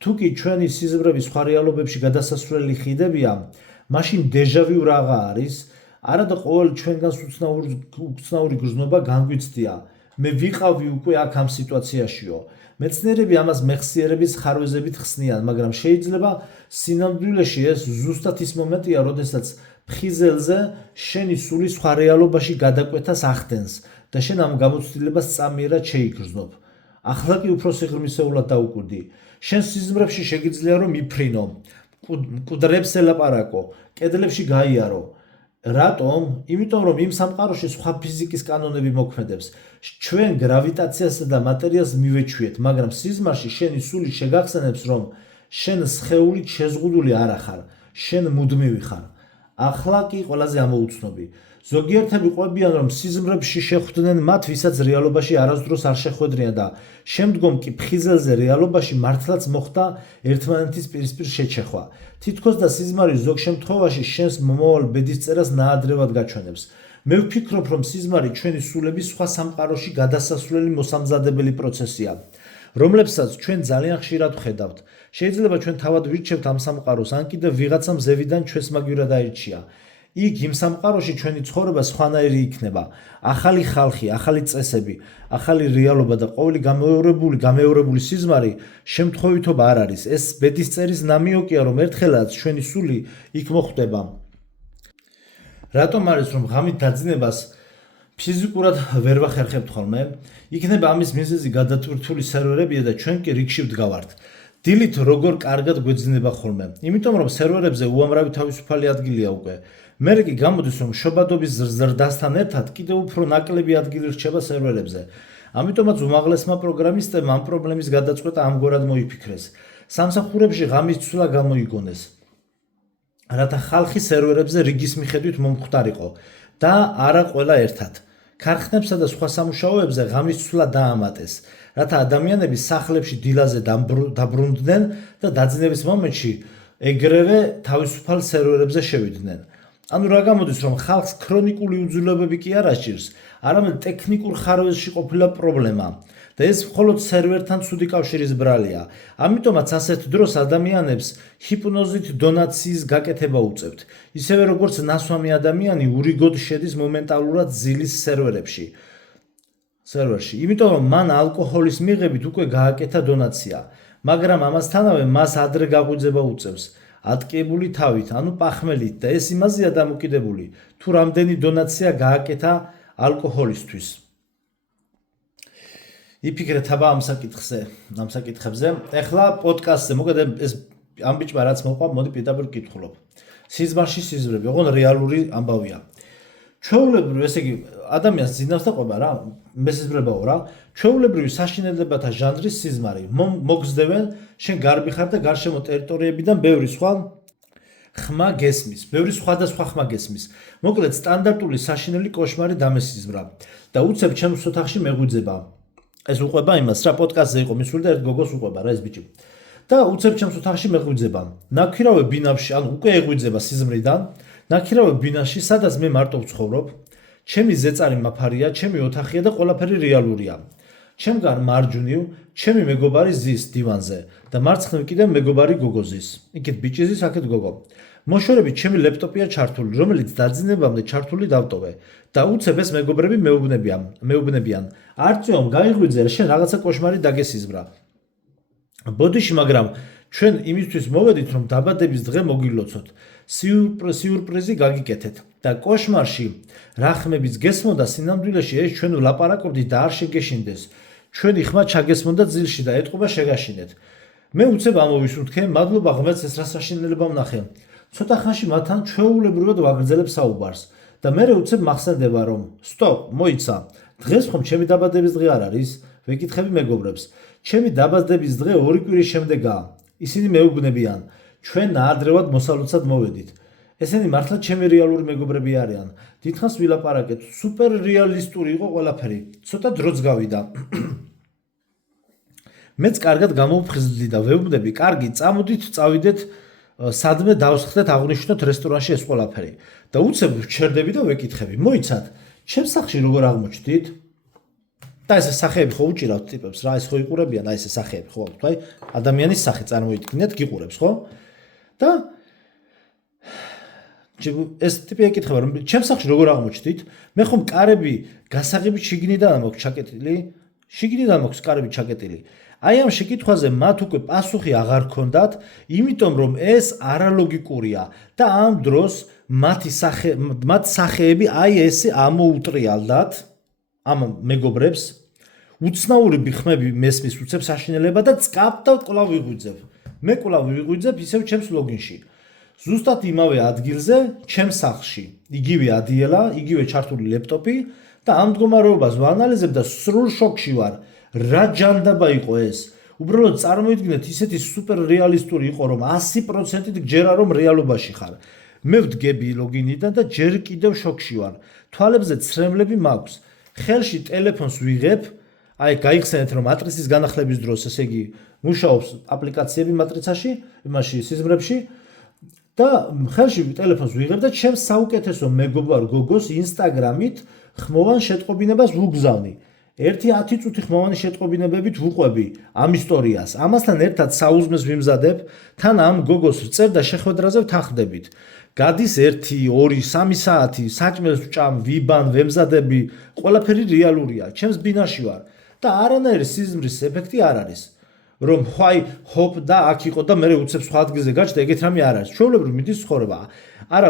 თუ კი ჩვენი სიზმრები სხვა რეალობებში გადასასვლელი ხიდებია, მაშინ დეჟავიუ რაღა არის? არა და ყოველ ჩვენგანს უცნაური გრძნობა განგვიცდია. მე ვიყავი უკვე აქ ამ სიტუაციაშიო. მეცნიერები ამას მეხსიერების ხარვეზებით ხსნიან, მაგრამ შეიძლება სინამდვილეში ეს ზუსტად ის მომენტია, როდესაც ფხიზელზე შენი სული სხვა რეალობაში გადაკვეთას ახდენს და შენ ამ გამოცდილებას წამიერად შეიგრძნობ. ახლა კი უფრო სიღრმისეულად დაუკვირდი. შენ სიზმრებში შეგიძლია რომ იფრინო, მკვდრებს ელაპარაკო, კედლებში გაიარო. რატომ? იმიტომ რომ იმ სამყაროში სხვა ფიზიკის კანონები მოქმედებს. ჩვენ გრავიტაციასა და მატერიას მივეჩვიეთ, მაგრამ სიზმარში შენი სული შეგახსენებს რომ შენ სხეულით შეზღუდული არ ახარ, შენ მუდმივი ხარ. ახლა კი ყველაზე ამოუცნობი. ზოგიერთები ყვებიან რომ სიზმრებში შეხვდნენ მათ, ვისაც რეალობაში არასდროს არ შეხვედრიან და შემდგომ კი ფხიზელზე რეალობაში მართლაც მოხდა ერთმანეთის პირისპირ შეჩეხვა. თითქოს და სიზმარი ზოგ შემთხვევაში შენს მომავალ ბედისწერას ნაადრევად გაჩვენებს. მე ვფიქრობ რომ სიზმარი ჩვენი სულების სხვა სამყაროში გადასასვლელი მოსამზადებელი პროცესია, რომლებსაც ჩვენ ძალიან ხშირად ვხედავთ. შეიძლება ჩვენ თავად ვირჩევთ ამ სამყაროს, ან კიდევ ვიღაცამ ზევიდან ჩვენს მაგვირად აირჩია. იქ იმ სამყაროში ჩვენი ცხოვრება სხვანაირი იქნება. ახალი ხალხი, ახალი წესები, ახალი რეალობა და ყოველი გამეორებული სიზმარი შემთხვევითობა არ არის. ეს ბედისწერის ნამიოკია, რომ ერთხელაც ჩვენი სული იქ მოხვდება. რატომ არის რომ ღამით დაძინებას ფიზიკურად ვერ ვახერხებთ ხოლმე? იქნება ამის მიზეზი გადატვირთული სერვერებია და ჩვენ კი რიგში ვდგავართ. დილით როგორ კარგად გვეძინება ხოლმე, იმიტომ რომ სერვერებზე უამრავი თავისუფალი ადგილია უკვე. მერე კი გამოდის რომ შობადობის ზრდასთან ერთად კიდევ უფრო ნაკლები ადგილი რჩება სერვერებზე. ამიტომაც უმაღლესმა პროგრამისტებმა ამ პრობლემის გადაწყვეტა ამგვარად მოიფიქრეს. სამსახურებში ღამის ცვლა გამოიგონეს, რათა ხალხი სერვერებზე რიგის მიხედვით მომხვდარიყო და არა ყველა ერთად. ქარხნებსა და სხვა სამუშაოებზე ღამის ცვლა დაამატეს, რათა ადამიანები სახლებში დილაზე დაბრუნდნენ და დაძინების მომენტში ეგრევე თავისუფალ სერვერებზე შევიდნენ. ანუ რა გამოდის რომ ხალხს ქრონიკული უძულობები კი არ ასჭირს, არამედ ტექნიკურ ხარვეზში ყოფილა პრობლემა და ეს მხოლოდ სერვერთან ცუდი კავშირის ბრალია. ამიტომაც ასეთ დროს ადამიანებს ჰიპნოზით დონაციის გაკეთება უწევთ, ისევე როგორც ნასვამი ადამიანი ურიგოდ შედის მომენტალურად ზილის სერვერში. იმიტომ რომ მან ალკოჰოლის მიღებით უკვე გააკეთა დონაცია, მაგრამ ამასთანავე მას ადრე გაღვიძება უწევს. ატკიებული თავით, ანუ პახმელით და ეს იმაზეა დამოკიდებული, თუ რამდენი დონაცია გააკეთა ალკოჰოლისთვის. იფიქრეთ აბა ამ საკითხებზე. ეხლა პოდკასტზე, მოგეთ ეს ამ ბიჭმა რაც მოყვა, მოდი პირდაპირ ვკითხულობ. სიზმარში სიზმრები, ოღონდ რეალური ამბავია. ჩვეულებრივ, ესე იგი, ადამიანს ძინავს და ყვება რა, მესიზმრებაო რა. ჩვეულებრივი საშინელებათა ჟანრის სიზმარი. მოგზდევენ, შენ გარბი ხარ და გარშემო ტერიტორიებიდან ბევრი სხვა ხმა გესმის, ბევრი სხვადასხვა ხმა გესმის. მოკლედ სტანდარტული საშინელი კოშმარი დამესიზმრა და უცებ ჩემს ოთახში მეღვიძება. ეს უყვება იმას, რა პოდკასტზე იყო მისული და ერთ გოგოს უყვება რა ეს ბიჭი. და უცებ ჩემს ოთახში მეღვიძება. ნაქირავე ბინაში, ანუ უკვე ეღვიძება სიზმრიდან. ნაქირავე ბინაში, სადაც მე მარტო ვცხოვრობ. ჩემი ზეწარი მაფარია, ჩემი ოთახია და ყველაფერი რეალურია. ჩემგან მარჯვნივ ჩემი მეგობარი ზის დივანზე და მარცხნივ კიდევ მეგობარი გოგო ზის. იქით ბიჭი ზის, აქეთ გოგო. მოშორებით ჩემი ლეპტოპია ჩართული, რომელიც დაძინებამდე ჩართული დავტოვე და უცებ ეს მეგობრები მეუბნებიან. არწიომ გაიღვიძე, შენ რაღაცა კოშმარი დაგესიზმრა. ბოდიში, მაგრამ ჩვენ იმისთვის მოვედით, რომ დაბადების დღე მოგილოცოთ. სიურპრიზი გაგიკეთეთ და კოშმარში რა ხმებიც გესმოდა სინამდვილეში ეს ჩვენ ვლაპარაკობდით და არ შეგეშინდეს. ჩვენი ხმა ჩაგესმოდა ძილში და ეტყობა შეგაშინეთ. მე უცებ ამოვისუნთქე, მადლობა ღმერთს ეს რა საშინელება ვნახე. ცოტა ხანში მათთან ჩვეულებრივად ვაგრძელებ საუბარს და მე უცებ მახსენდება რომ სტოპ, მოიცა. დღეს ხომ ჩემი დაბადების დღე არ არის? ვეკითხები მეგობრებს. ჩემი დაბადების დღე 2 კვირის შემდეგაა. ისინი მეუბნებიან, ჩვენ ნაადრევად მოსალოცად მოვედით. ესენი მართლა ჩემი რეალური მეგობრები არიან. დიდხანს ვილაპარაკეთ, სუპერ რეალისტური იყო ყველაფერი. ცოტა დროც გავიდა. მეც კარგად გამოვფხიზლდი და ვეუბნები, კარგი, წამოდით, წავიდეთ, სადმე დავსხდეთ, აღვნიშნოთ რესტორანში ეს ყველაფერი. და უცებ ვჩერდები და ვეკითხები, მოიცათ, ჩემს სახლში როგორ აღმოჩნდით? და ეს სახეები ხო უჭირავთ ტიპებს რა, ეს ხო იყურებიან, აი ეს სახეები ხო, აი ადამიანის სახე წარმოიდგინეთ, გიყურებს ხო? და ეს ტიპი ეკითხება რომ ჩემს სახლში როგორ აღმოჩნდით? მე ხომ კარები გასაღებით შიგნიდან მაქვს ჩაკეტილი? შიგნიდან მაქვს კარები ჩაკეტილი. აი ამ შეკითხვაზე მათ უკვე პასუხი აღარ ქონდათ, იმიტომ რომ ეს არალოგიკურია და ამ დროს მათ სახეები აი ესე ამოუტრიალდათ ამ მეგობრებს უცნაურები ხმები მესმის უცებ საშინელება და წკაპ და კვლავ ვიღვიძებ. მე კვლავ ვიღვიძებ ისევ ჩემს ლოგინში. ზუსტად იმავე ადგილზე, ჩემს სახლში. იგივე ადიელა, იგივე ჩართული ლეპტოპი და ამ მდგომარეობას ვანალიზებ და სრულ შოკში ვარ. რა ჯანდაბა იყო ეს? უბრალოდ წარმოიდგინეთ, ისეთი სუპერ რეალისტური იყო, რომ 100%-ით გჯერა რომ რეალობაში ხარ. მე ვდგები ლოგინიდან და ჯერ კიდევ შოკში ვარ. თვალებზე ცრემლები მაქვს. ხელში ტელეფონს ვიღებ, აი გაიხსენეთ რომ მატრიცის განახლების დროს, ესე იგი, მუშაობს აპლიკაციები მატრიცაში, იმაში სიზმრებში და ხელში ტელეფონს ვიღებ და ჩემს საუკეთესო მეგობარ გოგოს ინსტაგრამით ხმოვან შეტყობინებას ვუგზავნი. 1-10 წუთი ხმოვანი შეტყობინებებით ვუყვები ამ ისტორიას. ამასთან ერთად საუზმეს ვიმზადებ, თან ამ გოგოს ვწერ და შეხვედრაზე ვთანხმდებით. გადის 1-2-3 საათი, საჭმელს ვჭამ, ვიბან, ვემზადები, ყველაფერი რეალურია, ჩემს ბინაში ვარ და არანაირი სიზმრის ეფექტი არ არის. რომ ხაი ჰოპ და აქ იყო და მე უცებ სხვა ადგილზე გაჩნდა, ეგეთ რამე არ არის. ჩვეულებრივ მიდის ცხოვრება. არა,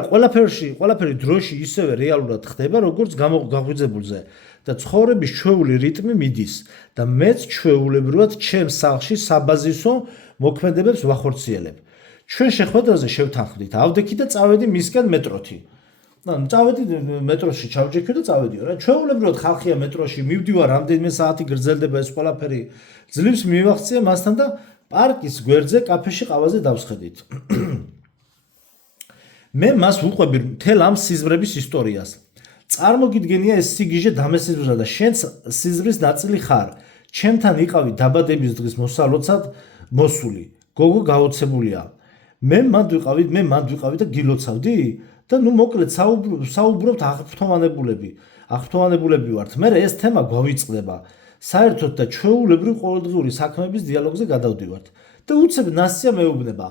ყველაფერი დროში ისევე რეალურად ხდება, როგორც გაღვიძებულზე. და ცხოვრების ჩვეული რიტმი მიდის და მეც ჩვეულებრივად ჩემს სახლში საბაზისო მოქმედებებს ვახორციელებ. ჩვენ შეხვედრაზე შევთანხმდით, ავდექი და წავედი მისკენ მეტროთი. წავედი მეტროში, ჩავჯექი და წავედიო რა. ჩვეულებრივად ხალხია მეტროში, მივდივარ რამდენიმე საათი გრძელდება ეს ყველაფერი. ძლივს მივახციე მასთან და პარკის გვერდზე კაფეში ყავაზე დავსხედით. მე მას ვუყვები მთელ ამ სიზმრების ისტორიას. წარმოგიდგენია ეს სიგიჟე დამესიზმრა და შენც სიზმრის ნაწილი ხარ. ჩემთან იყავი დაბადების დღის მოსალოცად მოსული. გოგო გაოცებულია. მე მანდ ვიყავი და გილოცავდი და ნუ მოკლედ საუბრობთ აღფრთოვანებულები ვართ. მე ეს თემა გვავიწყდება. საერთოდ და ჩვეულებრივ ყოველდღიური საქმეების დიალოგზე გადავდივართ და უცებ ნასია მეუბნება.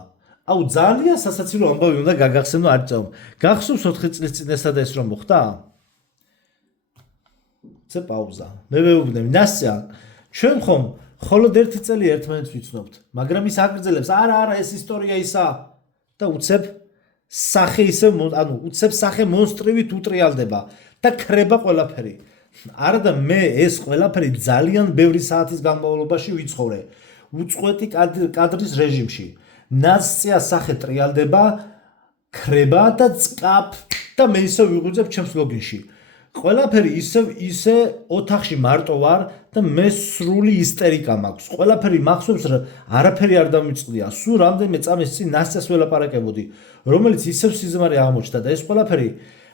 აუ ძალიან სასაცილო ამბავი უნდა გაგახსენო არწევ. გახსოვს 4 წლის წინ ესა და ეს რომ მოხდა? ზე პაუზა. მე მეუბნები, ნასია, ჩვენ ხომ მხოლოდ 1 წელი ერთმანეთს ვიცნობთ, მაგრამ ის აგრძელებს, არა, ეს ისტორია ისა და უცებ სახე მონსტრივით უტრიალდება და ქრება ყველაფერი. არა და მე ეს ყველაფერი ძალიან ბევრი საათის განმავლობაში ვიცხოვრე. უწყვეტი კადრის რეჟიმში. ნასწია სახე ტრიალდება, ქრება და წკაპ და მე ისე ვიღვიძებ ჩემს ლოგინში. ყველაფერი ისე ოთახში მარტო ვარ და მე სრული ისტერიკა მაქვს. ყველაფერი მახსოვს, არაფერი არ დამიწყდია. სულ რამდენიმე წამის წინ ნასწიას ველაპარაკებოდი, რომელიც ისევ სიზმარი აღმოჩნდა და ეს ყველაფერი,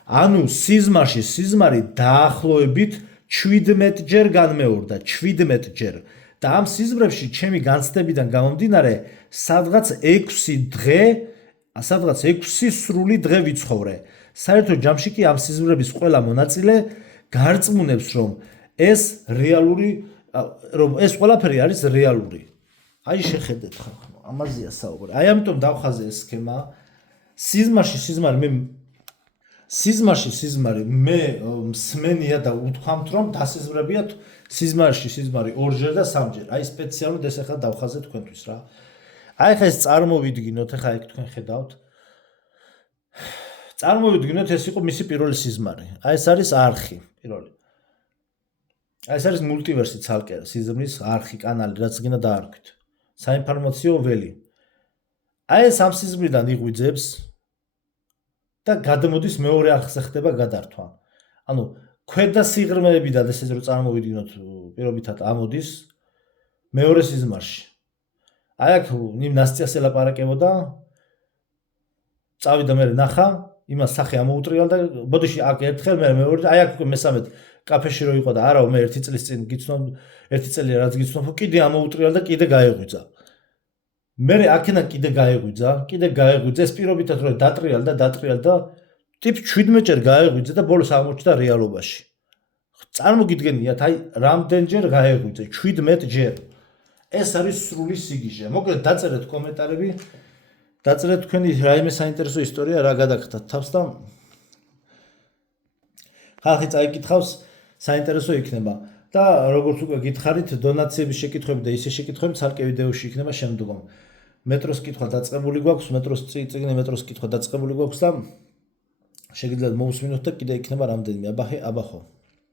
ანუ სიზმარი დაახლოებით 17 ჯერ განმეორდა, 17 ჯერ. და ამ სიზმრებში ჩემი განცდებიდან გამომდინარე, სადღაც 6 სრული დღე ვიცხოვრე. საერთოდ ჯამში კი ამ სიზმრების ყველა მონაწილე გარწმუნებს, რომ ეს ყველაფერი არის რეალური. აი შეხედეთ ხალხო, ამაზეა საუბარი. აი ამიტომ დავხაზე ეს სქემა. სიზმარი მე მსმენია და უთქვამთ, რომ დასიზმრებიათ სიზმარი 2-ჯერ და 3-ჯერ. აი სპეციალურად ეს ახლა დავხაზე თქვენთვის რა. აი ხა ეს წარმოვიდგინოთ, ახლა ეგ თქვენ ხედავთ. წარმოვიდგინოთ, ეს იყო მისი პირველი სიზმარი. აი ეს არის არხი, პირველი. აი ეს არის მულტივერსი ცალკე, სიზმრის არხი, კანალი, რაც გინდა დაარქვით. საინფორმაციო ველი. აი ეს ამ სიზმრიდან იღვიძებს და გადმოდის მეორე არხზე ხდება გადართვა. ანუ ქვედა სიღრმეებიდან ესე რომ წარმოვიდგინოთ, პირობითად ამოდის მეორე სიზმარში. აი აქ იმ ნასწიას ელაპარაკებოდა, წავიდა მე ნახა, იმას სახე ამოუტრიალდა, ბოდიში აქ ერთხელ მე მეორე, აი აქ მესამედ კაფეში რო იყო და არა, მე 1 წლის წინ გიცნობ, 1 წელი რაც გიცნობ, კიდე ამოუტრიალდა, კიდე გაეღვიძა. მე აქენა კიდე გაეღვიძა, ეს პირობითად რომ დატრიალდა, ტიპ 17 ჯერ გაეღვიძა და ბოლოს აღმოჩნდა რეალობაში. წარმოგიდგენიათ, აი რამდენჯერ გაეღვიძა, 17 ჯერ. ეს არის სრული სიგიჟე. მოკლედ დაწერეთ კომენტარები, დაწერეთ თქვენი რაიმე საინტერესო ისტორია რა გადაგხდათ თავს და ხალხი წაიკითხავს, საინტერესო იქნება. და როგორც უკვე გითხარით, დონაციების შეკითხვები და ისე შეკითხვები ცალკე ვიდეოში იქნება შემდგომ. მეტროს კითხვა დაწყებული გვაქვს, მეტროს კითხვა დაწყებული გვაქვს და შეგიძლიათ მოусმინოთ და კიდე იქნება რამდენიმე აბახე აბახო